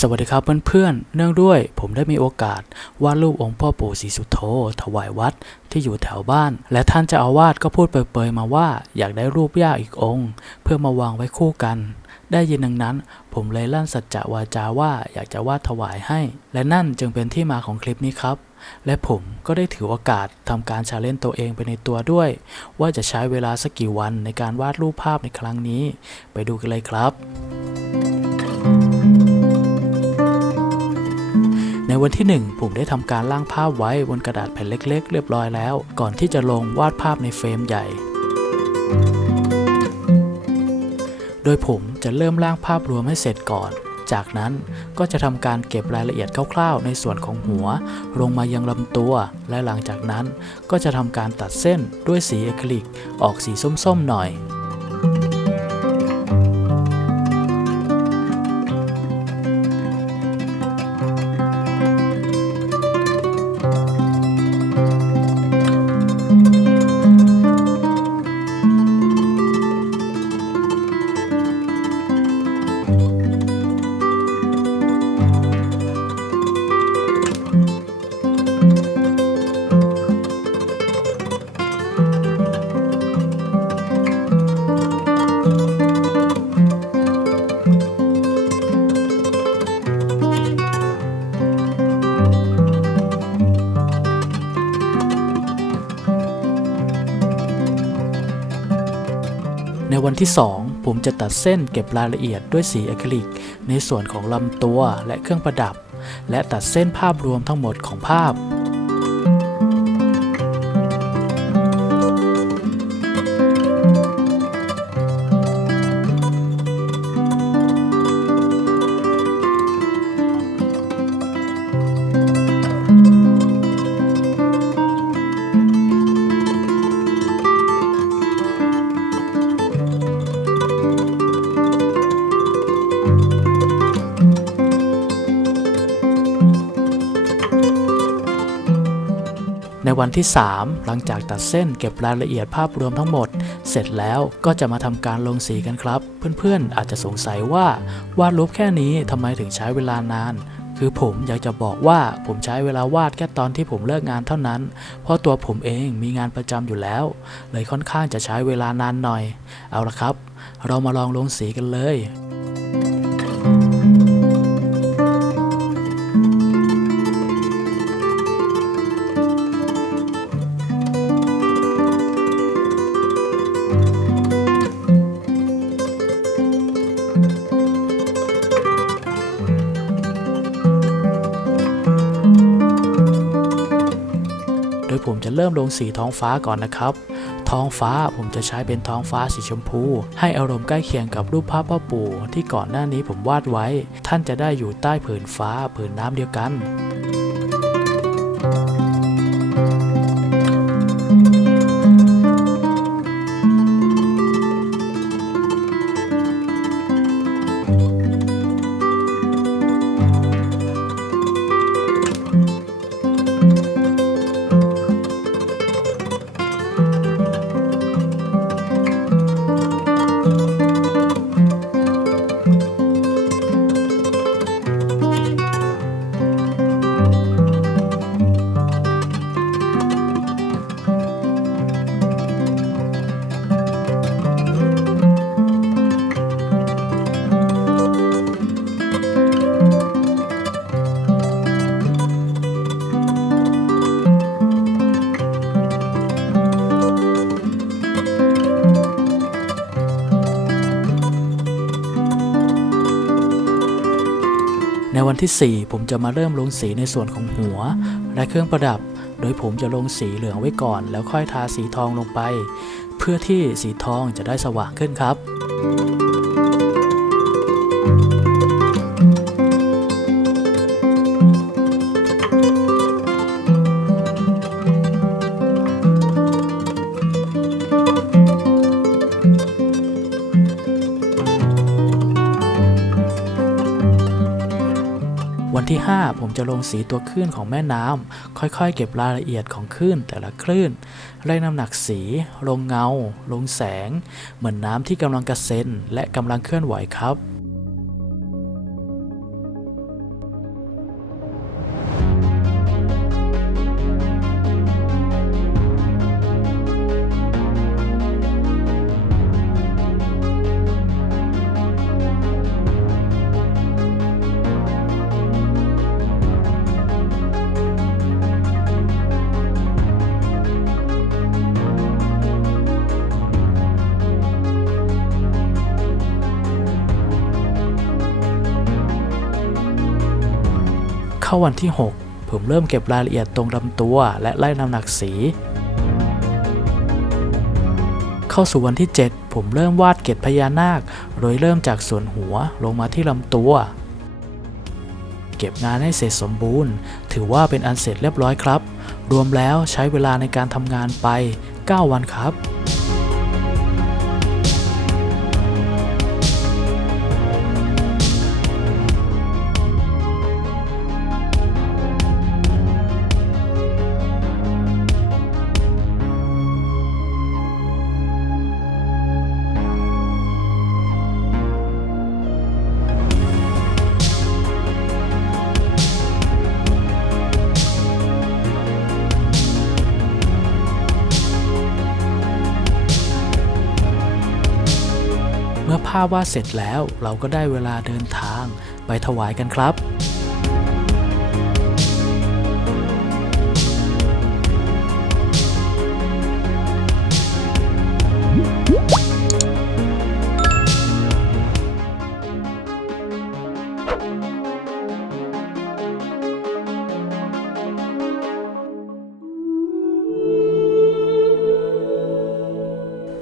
สวัสดีครับเพื่อนๆ เนื่องด้วยผมได้มีโอกาสวาดรูปองค์พ่อปู่ศรีสุโธถวายวัดที่อยู่แถวบ้าน และท่านเจ้าอาวาสก็พูดเปรยๆมาว่าอยากได้รูปย่าอีกองค์ เพื่อมาวางไว้คู่กัน ได้ยินดังนั้น ผมเลยลั่นสัจจะวาจาว่าอยากจะวาดถวายให้ และนั่นจึงเป็นที่มาของคลิปนี้ครับ และผมก็ได้ถือโอกาสทำการชาเลนจ์ตัวเองไปในตัวด้วย ว่าจะใช้เวลาสักกี่วันในการวาดรูปภาพในครั้งนี้ ไปดูกันเลยครับ วันที่ 1 ผมได้ทำการร่างภาพไว้บนกระดาษแผ่นเล็ก ๆ เรียบร้อยแล้ว ก่อนที่จะลงวาดภาพในเฟรมใหญ่ โดยผมจะเริ่มร่างภาพรวมให้เสร็จก่อน จากนั้นก็จะทำการเก็บรายละเอียดคร่าวๆ ในส่วนของหัว ลงมายังลำตัว และหลังจากนั้นก็จะทำการตัดเส้นด้วยสีอะคริลิกออกสีส้มๆหน่อย ในวันที่ 2 ผมจะตัดเส้นเก็บรายละเอียดด้วยสีอะคริลิก ในส่วนของลำตัวและเครื่องประดับ และตัดเส้นภาพรวมทั้งหมดของภาพ วันที่ 3 หลังจากตัดเส้นเก็บรายละเอียดภาพรวมทั้งหมด เสร็จแล้วก็จะมาทำการลงสีกันครับ เพื่อนๆอาจจะสงสัยว่าวาดรูปแค่นี้ทำไมถึงใช้เวลานานคือผมอยากจะบอกว่าผมใช้เวลาวาดแค่ตอนที่ผมเลิกงานเท่านั้น เพราะตัวผมเองมีงานประจำอยู่แล้ว เลยค่อนข้างจะใช้เวลานานหน่อย เอาละครับ เรามาลองลงสีกันเลย ผมจะเริ่มลงสีท้องฟ้าก่อนนะครับ ท้องฟ้าผมจะใช้เป็นท้องฟ้าสีชมพู ให้อารมณ์ใกล้เคียงกับรูปภาพพ่อปู่ที่ก่อนหน้านี้ผมวาดไว้ ท่านจะได้อยู่ใต้ผืนฟ้าผืนน้ำเดียวกัน ที่ 4 ผมจะมาเริ่มลงสีในส่วนของหัว และเครื่องประดับ โดยผมจะลงสีเหลืองไว้ก่อน แล้วค่อยทาสีทองลงไป เพื่อที่สีทองจะได้สว่างขึ้นครับ ที่ 5 ผมจะลงสีตัวคลื่นของแม่น้ำค่อยๆ เก็บรายละเอียดของคลื่นแต่ละคลื่นไล่น้ำหนักสี ลงเงา ลงแสง เหมือนน้ำที่กำลังกระเซ็นและกำลังเคลื่อนไหวครับ เข้าวันที่ 6 ผมเริ่มเก็บรายละเอียดตรงลำตัวและไล่น้ำหนักสี เข้าสู่วันที่ 7 ผมเริ่มวาดเกล็ดพญานาค โดยเริ่มจากส่วนหัวลงมาที่ลำตัว เก็บงานให้เสร็จสมบูรณ์ ถือว่าเป็นอันเสร็จเรียบร้อยครับ รวมแล้วใช้เวลาในการทำงานไป 9 วันครับาพวาดเสร็จแล้วเราก็ได้เวลาเดินทางไปถวายกันครับ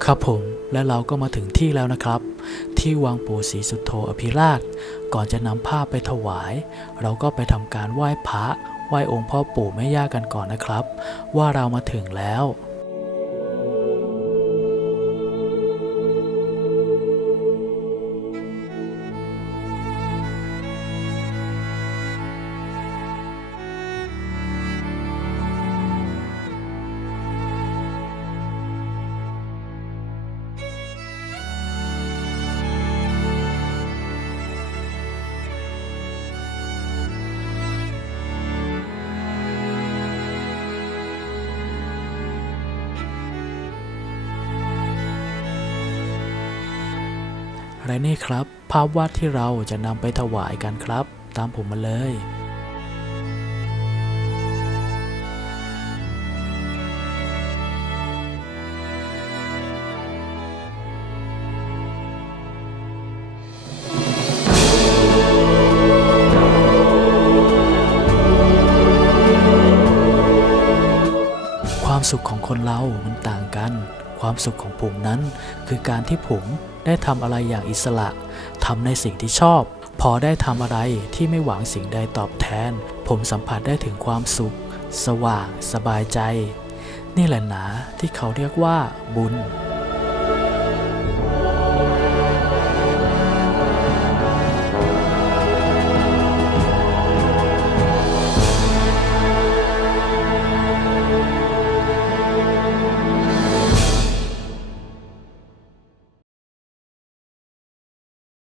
ครับผมและเราก็มาถึงที่แล้วนะครับ ที่วังปู่ศรีสุโธอภิราช ก่อนจะนำผ้าไปถวาย เราก็ไปทำการไหว้พระไหว้องค์พ่อปู่แม่ย่ากันก่อนนะครับ ว่าเรามาถึงแล้ว และนี่ครับ ภาพวาดที่เราจะนำไปถวายกันครับ ตามผมมาเลยความสุขของคนเรา มันต่างกัน ความสุขของผมนั้น คือการที่ผมได้ทำอะไรอย่างอิสระทำในสิ่งที่ชอบ พอได้ทำอะไรที่ไม่หวังสิ่งใดตอบแทน ผมสัมผัสได้ถึงความสุข สว่าง สบายใจ นี่แหละนะที่เขาเรียกว่าบุญ